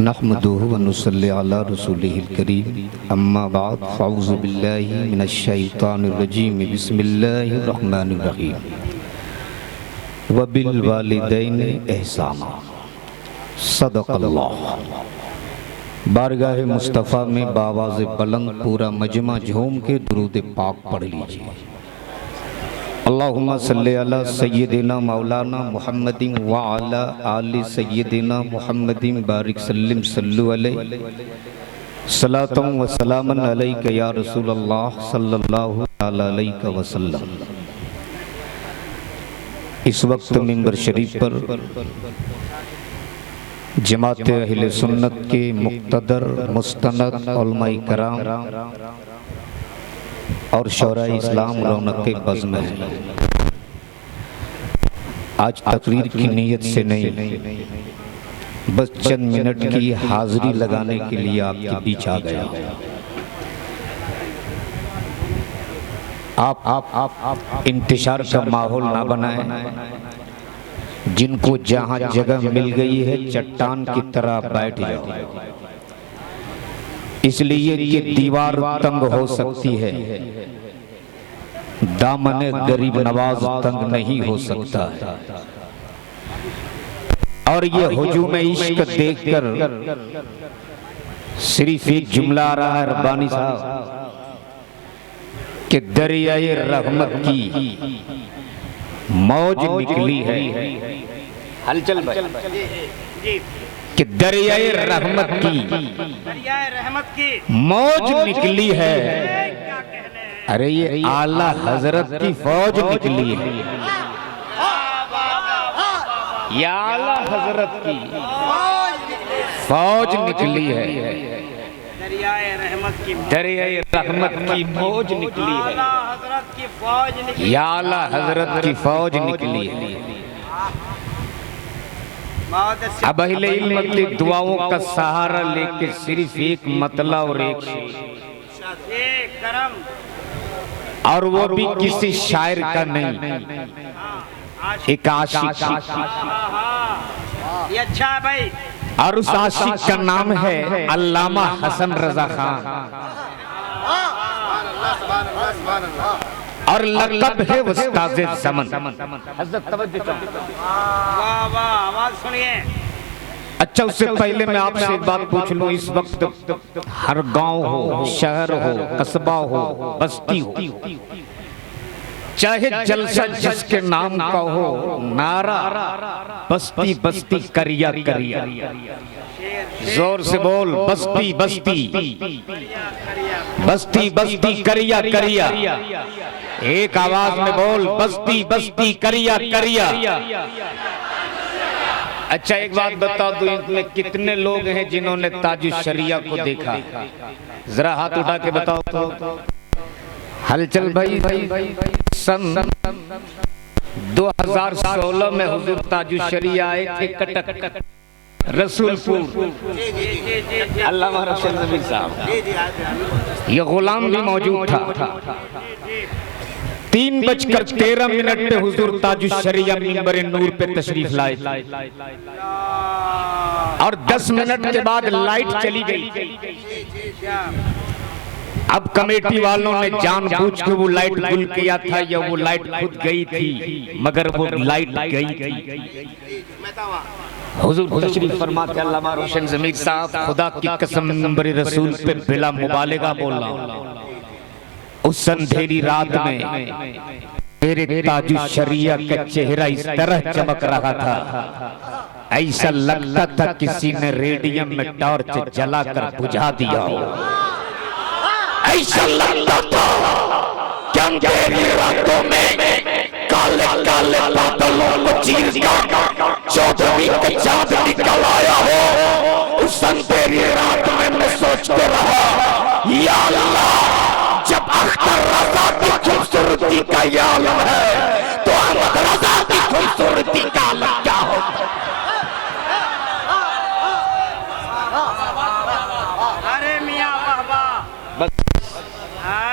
नहमदुहु व नुसल्ली अला रसूलिहिल करीम अम्मा बाद फ़अऊज़ु बिल्लाहि मिनश शैतानिर रजीम बिस्मिल्लाहिर रहमानिर रहीम व बिल वालिदैनि एहसाना सदक़ल्लाह। बारगाह मुस्तफ़ा में बावाज़ बुलंद पूरा मजमा झूम के दुरूद पाक पढ़ लीजिए। अल्लाहुम्मा सल्ली अला सय्यदिना मौलाना मुहम्मदिन व अला आलि सय्यदिना मुहम्मदिन बारिक सल्लिम सल्लु अलैहि सलातन व सलामन अलैका या रसूलल्लाह सल्लल्लाहु अलैहि वसल्लम। इस वक्त मिंबर शरीफ पर जमात अहले सुन्नत के मुक़्तदर मुस्तनद उलमाए कराम और शौराए इस्लाम रौनक बज़्म है। आज तकरीर की नीयत से नहीं, बस चंद मिनट की हाजिरी लगाने के लिए आपके बीच आ गया। आप इंतशार का माहौल ना बनाएं। जिनको जहां जगह मिल गई है चट्टान की तरह बैठ जाओ, इसलिए ये दीवार तंग हो सकती है, दामने गरीब नवाज तंग नहीं हो सकता है। और ये हुजूम इश्क देखकर सिर्फ एक जुमला आ रहा है रब्बानी साहब कि दरियाए रहमत की मौज निकली है। हलचल कि दरियाए रहमत की मौज निकली है। अरे ये आला हजरत की फौज निकली है, ये आला हजरत की फौज निकली है। दरियाए रहमत की मौज निकली है, ये आला हजरत की फौज निकली है। अब अहले इल्म की दुआओं का सहारा लेके सिर्फ एक मतला और एक और वो भी किसी शायर का नहीं, एक आशिक। ये अच्छा है भाई। और उस आशिक का नाम है अल्लामा हसन रजा खान और लक़ब है उस्ताज़े ज़मन। वाह वाह, आवाज सुनिए। अच्छा, उससे पहले मैं आपसे एक बात पूछ लूं। इस वक्त हर गांव हो, शहर हो, कस्बा हो, बस्ती हो, चाहे जलसा जिसके नाम का हो, नारा बस्ती बस्ती करिया करिया। जोर से बोल, बस्ती बस्ती बस्ती बस्ती करिया करिया। एक आवाज में बोल, बस्ती बस्ती करिया करिया। अच्छा, एक बात बता दूं, इनमें कितने लोग हैं जिन्होंने ताजुश शरिया को देखा? जरा हाथ उठा के बताओ तो। हलचल भाई, सन 2016 में हुजूर ताजुश शरिया आए थे कटक रसूलपुर। अल्लामा रोशन ज़मीर साहब, ये गुलाम भी मौजूद था। 3:13 पे हुजूर ताजुश शरिया मिंबर नूर पे तशरीफ लाए और 10 मिनट के बाद लाइट चली गई। अब कमेटी वालों ने जानबूझ के वो लाइट गुल किया था या वो लाइट खुद गई थी, मगर वो लाइट गई थी। हुजूर तशरीफ फरमाते अल्लामा रोशन ज़मीर साहब, खुदा की कसम मिंबर रसूल पे बिला मुबालिगा बोल रहा हूं, उस अंधेरी रात में मेरे ताजुश शरिया का चेहरा इस तरह चमक रहा था, ऐसा लगता था किसी ने रेडियम में टॉर्च जलाकर बुझा दिया हो। ऐसा लगता था कि अंधेरी रातों में काले काले बादलों को चीर कर 14वीं का चांद निकल आया हो। उस अंधेरी रात में मैं सोचते रहा, या अल्लाह, जब अख्तर रज़ा की खूबसूरती का ये आलम है तो अहमद रज़ा की खूबसूरती का आलम क्या होगा? अरे मियां वाह वाह।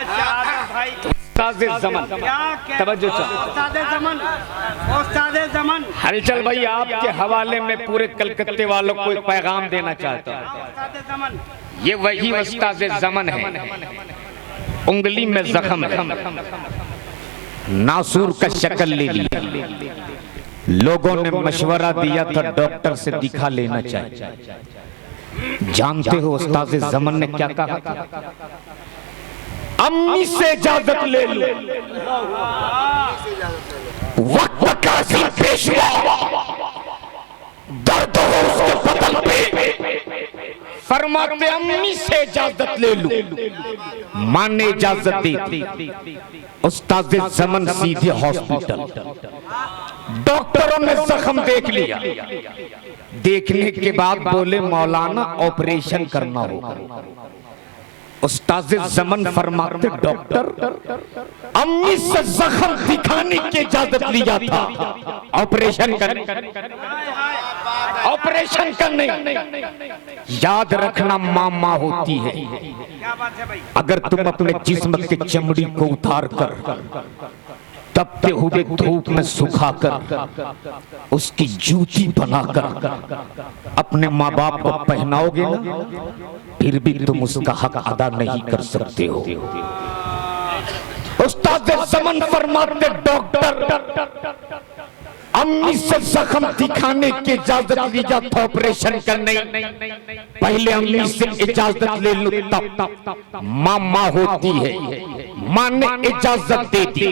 अच्छा भाई, उस्ताद ज़मन, तवज्जो उस्ताद ज़मन। हलचल भाई, आपके हवाले में पूरे कलकत्ते वालों को एक पैगाम देना चाहता हूँ। उस्ताद ज़मन। ये वही उस्ताद ज़मन है, उंगली में जख्म है, नासूर का शक्ल ले लिया, लोगों ने मशवरा दिया था डॉक्टर से दिखा लेना चाहिए। जानते हो उस्ताद ज़मन ने क्या कहा था? अम्मी से इजाजत ले लो, वक्त का सी पेशवा, दर्द हो उसके बदन पे, फरमाते अम्मी से इजाजत ले लो। मां ने इजाजत दी, उस्ताद ज़मन सीधे हॉस्पिटल। डॉक्टरों ने जख्म देख लिया, देखने के बाद बोले मौलाना ऑपरेशन करना होगा। उस्ताद ज़मन फरमाते डॉक्टर अम्मी से जख्म दिखाने की इजाजत लिया था, ऑपरेशन करने, ऑपरेशन करने। याद रखना मां होती है। क्या बात है भाई? अगर तुम अपने जिस्म की चमड़ी को उतार कर तपते हुए धूप में सुखाकर उसकी जूती बनाकर अपने माँ बाप को पहनाओगे ना, फिर भी तुम उसका हक अदा नहीं कर सकते हो। उस्ताद ज़मन फरमाते डॉक्टर अम्मी से जख्म दिखाने की इजाजत लिया था ऑपरेशन करने, पहले अम्मी से इजाजत ले लो तब। मां होती है, मां ने इजाजत दे दी।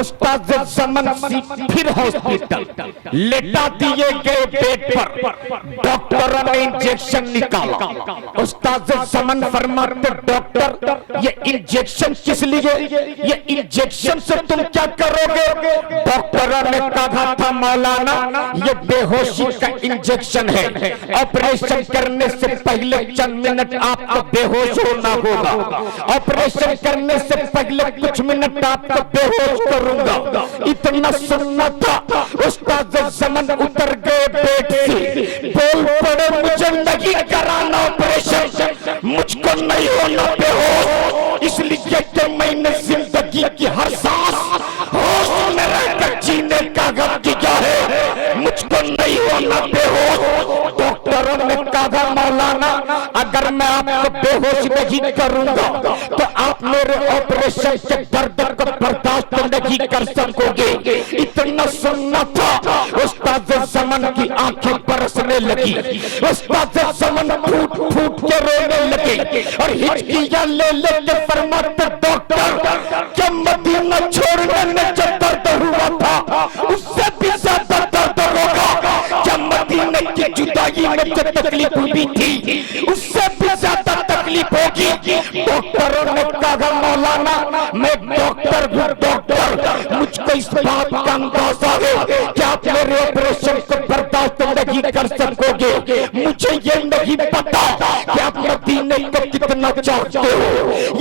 उस्ताद ज़मन फिर हॉस्पिटल लेटा दिए गए बेड पर, डॉक्टरों ने इंजेक्शन निकाला। उस्ताद ज़मन फरमाते डॉक्टर ये इंजेक्शन किस लिए, ये इंजेक्शन से तुम क्या करोगे? डॉक्टरों ने कहा था मौलाना ये बेहोशी का इंजेक्शन है, ऑपरेशन करने से पहले चंद मिनट आपको बेहोश होना होगा, ऑपरेशन करने से पहले कुछ मिनट आपको बेहोश करूंगा। इतना सुनना था। उस्ताद ज़मन उतर गए बेड से, बोल पड़े मुझे नहीं कराना ऑपरेशन, मुझको नहीं होना बेहोश, इसलिए कि मैंने जिंदगी की हर सांस होश में रहकर जीने का गम किया है, मुझको नहीं होना बेहोश। डॉक्टरों ने कहा मौलाना अगर मैं आपको बेहोश नहीं करूंगा तो आप मेरे ऑपरेशन के दर्द को बर्दाश्त नहीं कर सकोगे। इतना सुनना था। उस्ताद ज़मन की आंखें बरसने लगी, उस्ताद ज़मन फूट फूट के रोने लगे और हिचकियां ले लेके फरमाते डॉक्टर क्या मदीना छोड़ने में जो दर्द हुआ था उससे भी ज्यादा दर्द होगा, क्या मदीने की जुदाई में जो तकलीफ हुई थी उससे भी ज्यादा तकलीफ होगी। डॉक्टरों ने कहा मौलाना मैं डॉक्टर हूँ, डॉक्टर मुझको इस बात का अंदाजा है कि आप मेरे ऑपरेशन को बर्दाश्त नहीं कर सकोगे। मुझे ये नहीं पता कि आप मदीने को कितना चाहते हो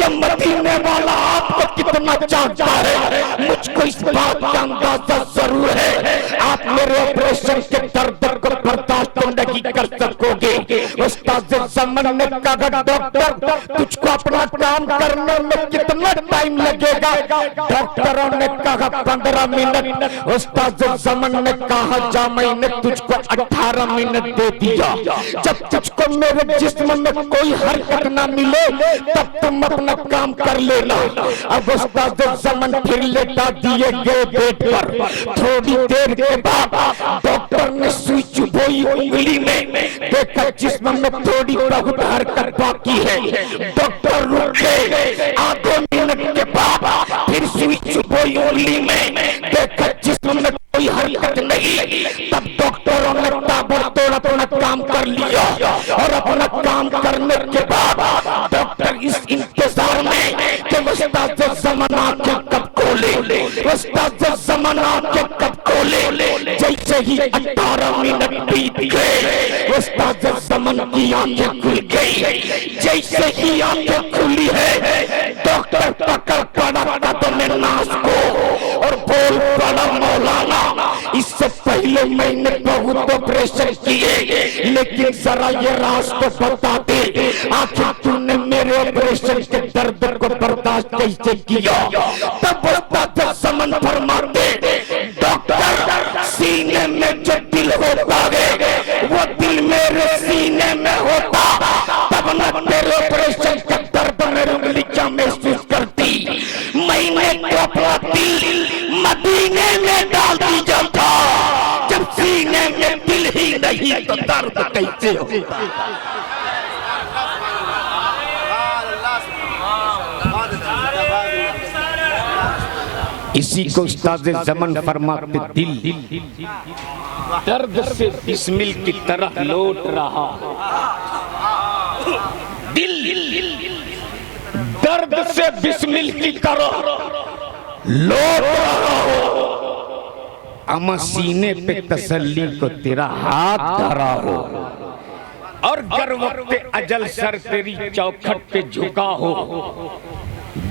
या मदीने वाला आपको कितना चाहता है, मुझको इस बात का अंदाजा जरूर है आप मेरे ऑपरेशन के दर्द को बर्दाश्त नहीं कर सकोगे। उस्ताद ज़मन ने कहा डॉक्टर तुझको अपना काम करने में कितना टाइम लगेगा? डॉक्टरों ने कहा 15 मिनट। उस्ताद ज़मन ने कहा जा मैंने तुझको 18 मिनट दे दिया, जब तुझको मेरे जिस्म में कोई हरकत ना मिले तब तुम अपना काम कर लेना। अब उस्ताद ज़मन फिर लेटा दिए गए बेड पर। थोड़ी देर के बाद डॉक्टर ने सुई चुभोई उंगली में, देखा जिस्म में थोड़ी बहुत हरकत बाकी है। डॉक्टर रुक गए। आधे मिनट के बाद फिर सुई चुभोई उंगली में, देखा जिस्म में कोई हरकत नहीं। तब डॉक्टरों ने ताबड़तोड़ अपना काम कर लिया और अपना काम करने के बाद डॉक्टर इस इंतजार में कि उस्ताद ज़मन आंखें कब खोले, उस्ताद ज़मन आंखें कब खोले। जैसे ही 18 मिनट बीत गए उस्ताद ज़मन की आंखें खुल गई। जैसे ही आंखें खुली है डॉक्टर पकड़ पड़ा कदम नाश को और बोल पड़ा मौलाना इससे पहले दिल मैंने बहुत ऑपरेशन किए, लेकिन जरा ये राज तो बता दे, आखिर तूने मेरे ऑपरेशन के दर्द को बर्दाश्त कैसे किया? तब बोलता था समन फरमाते, डॉक्टर सीने में जो दिल होता है वो दिल मेरे सीने में होता, तब न तेरे ऑपरेशन का दर्द मेरी उंगली क्या महसूस करती। मैंने तो अपना दिल मदीने में डाल दी जाता, जब सीने में दिल ही नहीं तो दर्द कैसे होता। इसी को उस्ताद ज़मन फरमाते, दिल दर्द से बिस्मिल की तरह लौट रहा, दिल दर्द से बिस्मिल की तरह लौट रहा हो, अमा सीने पे तसल्ली को तेरा हाथ धरा हो, और गर वक्त अजल सर तेरी चौखट पे झुका हो,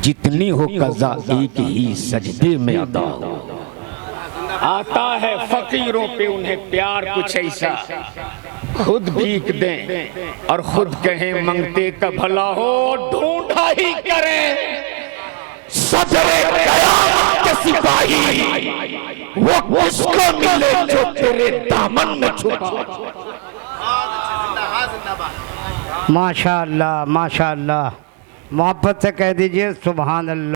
जितनी हो कज़ा एक ही सजदे में अदा हो। आता है फकीरों पे उन्हें प्यार कुछ ऐसा, खुद भीख दें और खुद कहें मंगते का भला हो, ढूंढा ही करें सदरे क़यामत के सिपाही, वो किसको मिले जो तेरे दामन में छुपा। माशाअल्लाह माशाअल्लाह, मोहब्बत से कह दीजिए सुभान अल्लाह।